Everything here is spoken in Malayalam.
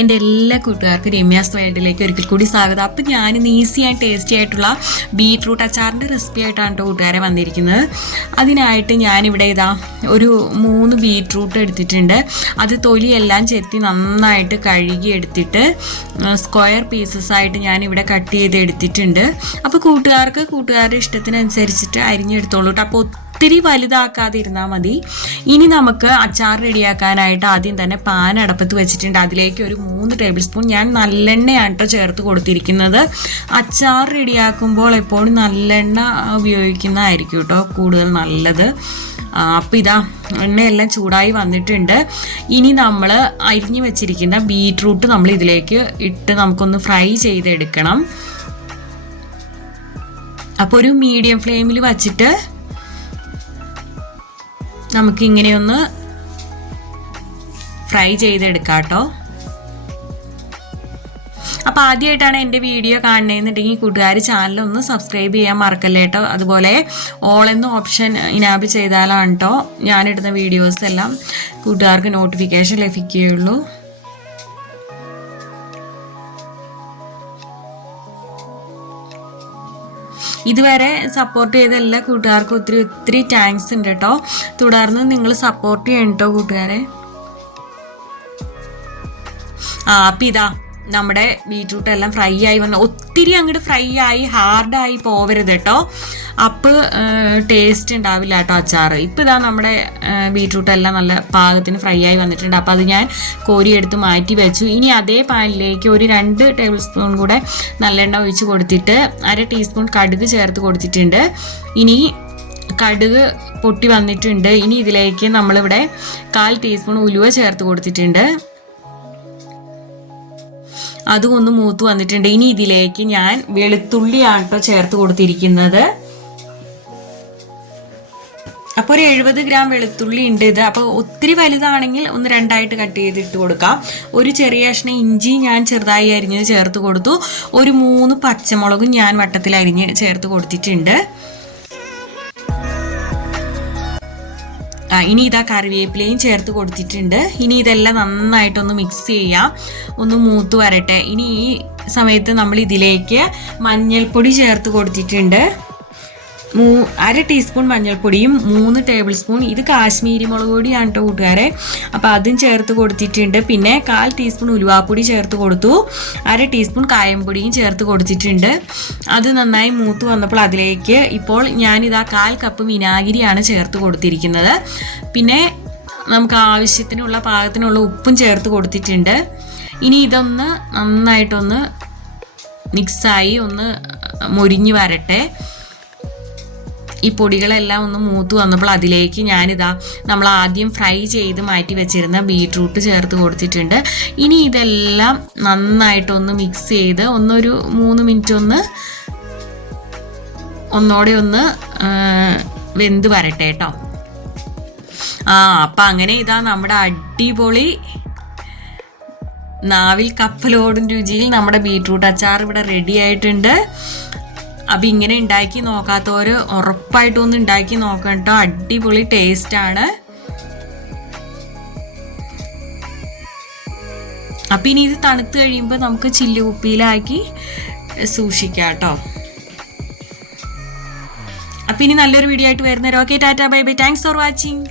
എന്റെ എല്ലാ കൂട്ടുകാർക്കും രമ്യാസ് വേൾഡിലേക്ക് ഒരിക്കൽ കൂടി സ്വാഗതം. അപ്പം ഞാനിന്ന് ഈസി ആൻഡ് ടേസ്റ്റി ആയിട്ടുള്ള ബീട്രൂട്ട് അച്ചാറിന്റെ റെസിപ്പി ആയിട്ടാണ് കേട്ടോ കൂട്ടുകാരെ വന്നിരിക്കുന്നത്. അതിനായിട്ട് ഞാനിവിടെ ഇതാ ഒരു മൂന്ന് ബീട്രൂട്ട് എടുത്തിട്ടുണ്ട്. അത് തൊലിയെല്ലാം ചെത്തി നന്നായിട്ട് കഴുകി എടുത്തിട്ട് സ്ക്വയർ പീസസ് ആയിട്ട് ഞാനിവിടെ കട്ട് ചെയ്ത് എടുത്തിട്ടുണ്ട്. അപ്പോൾ കൂട്ടുകാർക്ക് കൂട്ടുകാരുടെ ഇഷ്ടത്തിനനുസരിച്ചിട്ട് അരിഞ്ഞെടുത്തോളൂ കേട്ടോ അപ്പോൾ ഒത്തിരി വലുതാക്കാതിരുന്നാൽ മതി. ഇനി നമുക്ക് അച്ചാർ റെഡിയാക്കാനായിട്ട് ആദ്യം തന്നെ പാൻ അടപ്പത്ത് വെച്ചിട്ടുണ്ട്. അതിലേക്ക് ഒരു മൂന്ന് ടേബിൾ സ്പൂൺ ഞാൻ നല്ലെണ്ണയാണ് കേട്ടോ ചേർത്ത് കൊടുത്തിരിക്കുന്നത്. അച്ചാർ റെഡിയാക്കുമ്പോൾ എപ്പോഴും നല്ലെണ്ണ ഉപയോഗിക്കുന്നതായിരിക്കും കേട്ടോ കൂടുതൽ നല്ലത്. അപ്പോൾ ഇതാ എണ്ണയെല്ലാം ചൂടായി വന്നിട്ടുണ്ട്. ഇനി നമ്മൾ അരിഞ്ഞു വെച്ചിരിക്കുന്ന ബീട്രൂട്ട് നമ്മൾ ഇതിലേക്ക് ഇട്ട് നമുക്കൊന്ന് ഫ്രൈ ചെയ്തെടുക്കണം. അപ്പോൾ ഒരു മീഡിയം ഫ്ലെയിമിൽ വച്ചിട്ട് നമുക്കിങ്ങനെയൊന്ന് ഫ്രൈ ചെയ്തെടുക്കാം കേട്ടോ അപ്പോൾ ആദ്യമായിട്ടാണ് എന്റെ വീഡിയോ കാണുന്നതെന്നുണ്ടെങ്കിൽ കൂട്ടുകാർ ചാനലൊന്ന് സബ്സ്ക്രൈബ് ചെയ്യാൻ മറക്കല്ലേ കേട്ടോ. അതുപോലെ ഓൾ എന്ന ഓപ്ഷൻ ഇനാബിൾ ചെയ്താലാണ് കേട്ടോ ഞാനിടുന്ന വീഡിയോസ് എല്ലാം കൂട്ടുകാർക്ക് നോട്ടിഫിക്കേഷൻ ലഭിക്കുകയുള്ളൂ. ഇതുവരെ സപ്പോർട്ട് ചെയ്ത എല്ലാ കൂട്ടുകാർക്കും ഒത്തിരി ഒത്തിരി താങ്ക്സ് ഉണ്ട് കേട്ടോ. തുടർന്ന് നിങ്ങൾ സപ്പോർട്ട് ചെയ്യണം കേട്ടോ കൂട്ടുകാരെ. ആ അപ്പം ഇതാ. നമ്മുടെ ബീറ്റ്റൂട്ട് എല്ലാം ഫ്രൈ ആയി വന്ന ഒത്തിരി അങ്ങോട്ട് ഫ്രൈ ആയി ഹാർഡായി പോവരുത് കേട്ടോ അപ്പോൾ ടേസ്റ്റ് ഉണ്ടാവില്ല കേട്ടോ അച്ചാർ ഇപ്പോൾ ഇതാ നമ്മുടെ ബീറ്റ്റൂട്ട് എല്ലാം നല്ല പാകത്തിന് ഫ്രൈ ആയി വന്നിട്ടുണ്ട്. അപ്പോൾ അത് ഞാൻ കോരിയെടുത്ത് മാറ്റി വെച്ചു. ഇനി അതേ പാനിലേക്ക് ഒരു രണ്ട് ടേബിൾ സ്പൂൺ കൂടെ നല്ലെണ്ണ ഒഴിച്ച് കൊടുത്തിട്ട് അര ടീസ്പൂൺ കടുക് ചേർത്ത് കൊടുത്തിട്ടുണ്ട്. ഇനി കടുക് പൊട്ടി വന്നിട്ടുണ്ട്. ഇനി ഇതിലേക്ക് നമ്മളിവിടെ കാൽ ടീസ്പൂൺ ഉലുവ ചേർത്ത് കൊടുത്തിട്ടുണ്ട്. അതും ഒന്ന് മൂത്ത് വന്നിട്ടുണ്ട്. ഇനി ഇതിലേക്ക് ഞാൻ വെളുത്തുള്ളിയാണ് കേട്ടോ ചേർത്ത് കൊടുത്തിരിക്കുന്നത്. അപ്പോൾ ഒരു എഴുപത് ഗ്രാം വെളുത്തുള്ളി ഉണ്ട് ഇത്. അപ്പോൾ ഒത്തിരി വലുതാണെങ്കിൽ ഒന്ന് രണ്ടായിട്ട് കട്ട് ചെയ്തിട്ട് കൊടുക്കാം. ഒരു ചെറിയ കഷ്ണം ഇഞ്ചി ഞാൻ ചെറുതായി അരിഞ്ഞത് ചേർത്ത് കൊടുത്തു. ഒരു മൂന്ന് പച്ചമുളകും ഞാൻ വട്ടത്തിൽ അരിഞ്ഞ് ചേർത്ത് കൊടുത്തിട്ടുണ്ട്. ഇനി ഇതാ കറിവേപ്പിലയും ചേർത്ത് കൊടുത്തിട്ടുണ്ട്. ഇനി ഇതെല്ലാം നന്നായിട്ടൊന്ന് മിക്സ് ചെയ്യാം. ഒന്ന് മൂത്ത് വരട്ടെ. ഇനി ഈ സമയത്ത് നമ്മൾ ഇതിലേക്ക് മഞ്ഞൾപ്പൊടി ചേർത്ത് കൊടുത്തിട്ടുണ്ട്. അര ടീസ്പൂൺ മഞ്ഞൾപ്പൊടിയും മൂന്ന് ടേബിൾ സ്പൂൺ ഇത് കാശ്മീരി മുളക് പൊടിയാണ് കേട്ടോ കൂട്ടുകാരെ. അപ്പോൾ അതും ചേർത്ത് കൊടുത്തിട്ടുണ്ട്. പിന്നെ കാൽ ടീസ്പൂൺ ഉലുവാപ്പൊടി ചേർത്ത് കൊടുത്തു. അര ടീസ്പൂൺ കായംപൊടിയും ചേർത്ത് കൊടുത്തിട്ടുണ്ട്. അത് നന്നായി മൂത്ത് വന്നപ്പോൾ അതിലേക്ക് ഇപ്പോൾ ഞാനിതാ കാൽ കപ്പ് വിനാഗിരിയാണ് ചേർത്ത് കൊടുത്തിരിക്കുന്നത്. പിന്നെ നമുക്ക് ആവശ്യത്തിനുള്ള പാകത്തിനുള്ള ഉപ്പും ചേർത്ത് കൊടുത്തിട്ടുണ്ട്. ഇനി ഇതൊന്ന് നന്നായിട്ടൊന്ന് മിക്സായി ഒന്ന് മൊരിഞ്ഞ് വരട്ടെ. ഈ പൊടികളെല്ലാം ഒന്ന് മൂത്ത് വന്നപ്പോൾ അതിലേക്ക് ഞാനിതാ നമ്മൾ ആദ്യം ഫ്രൈ ചെയ്ത് മാറ്റി വെച്ചിരുന്ന ബീട്രൂട്ട് ചേർത്ത് കൊടുത്തിട്ടുണ്ട്. ഇനി ഇതെല്ലാം നന്നായിട്ടൊന്ന് മിക്സ് ചെയ്ത് ഒന്നൊരു മൂന്ന് മിനിറ്റ് ഒന്ന് ഒന്നോടെ ഒന്ന് വെന്ത് വരട്ടെ കേട്ടോ ആ അപ്പം അങ്ങനെ ഇതാ നമ്മുടെ അടിപൊളി നാവിൽ കപ്പലോടും രുചിയിൽ നമ്മുടെ ബീട്രൂട്ട് അച്ചാർ ഇവിടെ റെഡി ആയിട്ടുണ്ട്. അപ്പം ഇങ്ങനെ ഉണ്ടാക്കി നോക്കാത്തവർ ഉറപ്പായിട്ടൊന്ന് ഉണ്ടാക്കി നോക്കണം കേട്ടോ. അടിപൊളി ടേസ്റ്റാണ് അപ്പം ഇനി ഇത് തണുത്ത് കഴിയുമ്പോൾ നമുക്ക് ചില്ലു കുപ്പിയിലാക്കി സൂക്ഷിക്കാം കേട്ടോ. അപ്പം ഇനി നല്ലൊരു വീഡിയോ ആയിട്ട് വരുന്നേരം okay tata bye bye. Thanks for watching